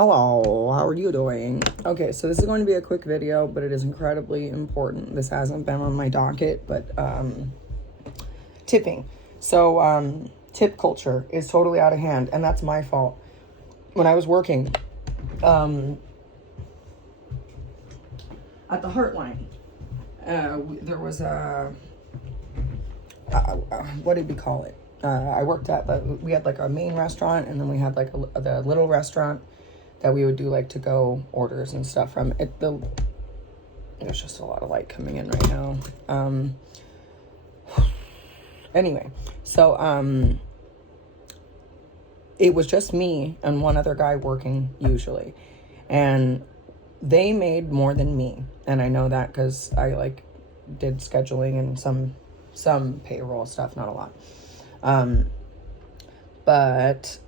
Hello, how are you doing? Okay, so this is going to be a quick video, but it is incredibly important. This hasn't been on my docket, but tipping. So tip culture is totally out of hand, and that's my fault. When I was working at the Heartline, there was a what did we call it? I worked at we had like a main restaurant, and then we had like the little restaurant that we would do like to-go orders and stuff from. There's just a lot of light coming in right now. Anyway, so it was just me and one other guy working usually, and they made more than me, and I know that because I like did scheduling and some payroll stuff, not a lot. But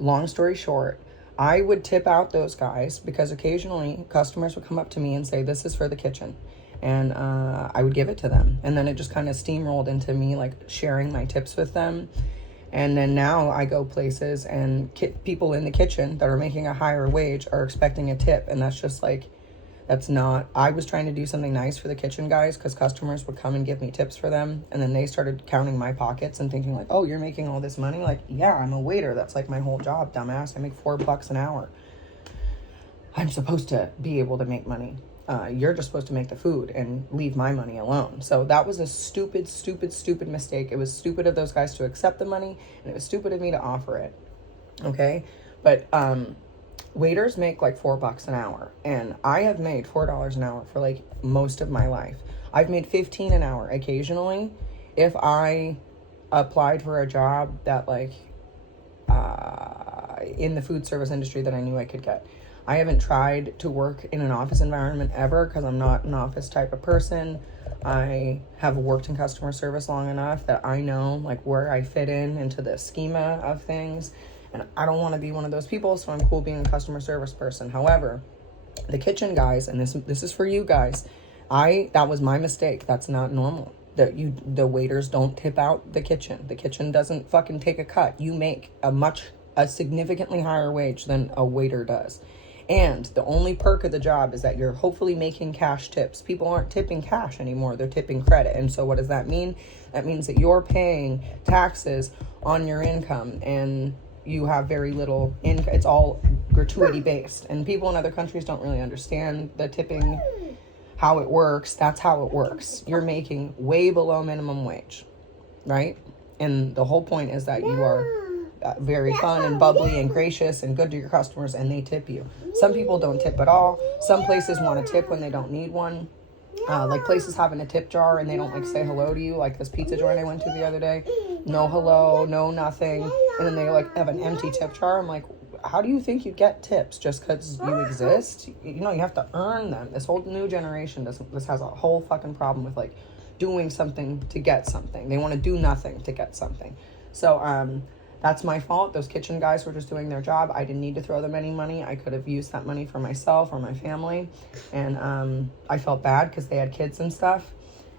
long story short, I would tip out those guys because occasionally customers would come up to me and say, this is for the kitchen. And I would give it to them. And then it just kind of steamrolled into me like sharing my tips with them. And then now I go places and people in the kitchen that are making a higher wage are expecting a tip. And that's just like, that's not, I was trying to do something nice for the kitchen guys because customers would come and give me tips for them. And then they started counting my pockets and thinking like, oh, you're making all this money? Like, yeah, I'm a waiter. That's like my whole job, dumbass. I make $4 an hour. I'm supposed to be able to make money. You're just supposed to make the food and leave my money alone. So that was a stupid mistake. It was stupid of those guys to accept the money, and it was stupid of me to offer it. Okay? But, waiters make like $4 an hour, and I have made $4 an hour for like most of my life. I've made $15 an hour occasionally if I applied for a job that like in the food service industry that I knew I could get. I haven't tried to work in an office environment ever because I'm not an office type of person. I have worked in customer service long enough that I know like where I fit into the schema of things. And I don't want to be one of those people, so I'm cool being a customer service person. However, the kitchen guys, and this is for you guys, that was my mistake. That's not normal. The waiters don't tip out the kitchen. The kitchen doesn't fucking take a cut. You make a significantly higher wage than a waiter does. And the only perk of the job is that you're hopefully making cash tips. People aren't tipping cash anymore. They're tipping credit. And so what does that mean? That means that you're paying taxes on your income, and you have very little income. It's all gratuity based, and people in other countries don't really understand the tipping, how it works. That's how it works. You're making way below minimum wage, right? And the whole point is that you are very fun and bubbly and gracious and good to your customers, and they tip you. Some people don't tip at all. Some places want to tip when they don't need one. Like places having a tip jar and they don't like say hello to you, like this pizza joint I went to the other day. No hello, no nothing. And then they like have an empty tip jar. I'm like, how do you think you get tips? Just because you exist? You know, you have to earn them. This whole new generation this has a whole fucking problem with like doing something to get something. They want to do nothing to get something. So that's my fault. Those kitchen guys were just doing their job. I didn't need to throw them any money. I could have used that money for myself or my family. And I felt bad because they had kids and stuff.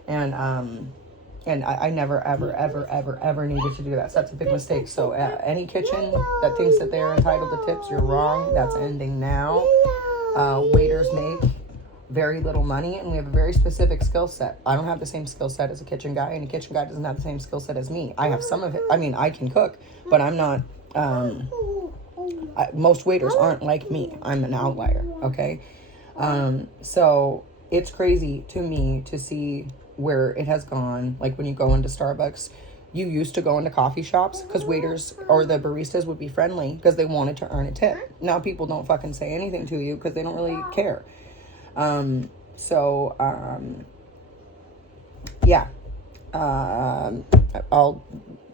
And I never, ever needed to do that. So that's a big mistake. So any kitchen that thinks that they're entitled to tips, you're wrong. That's ending now. Waiters make very little money, and we have a very specific skill set. I don't have the same skill set as a kitchen guy, and a kitchen guy doesn't have the same skill set as me. I have some of it. I mean, I can cook, but I'm not, most waiters aren't like me. I'm an outlier, okay? So it's crazy to me to see where it has gone. Like when you go into Starbucks, you used to go into coffee shops because waiters or the baristas would be friendly because they wanted to earn a tip. Now people don't fucking say anything to you because they don't really care. Yeah, I'll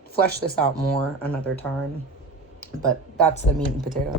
flesh this out more another time, but that's the meat and potatoes.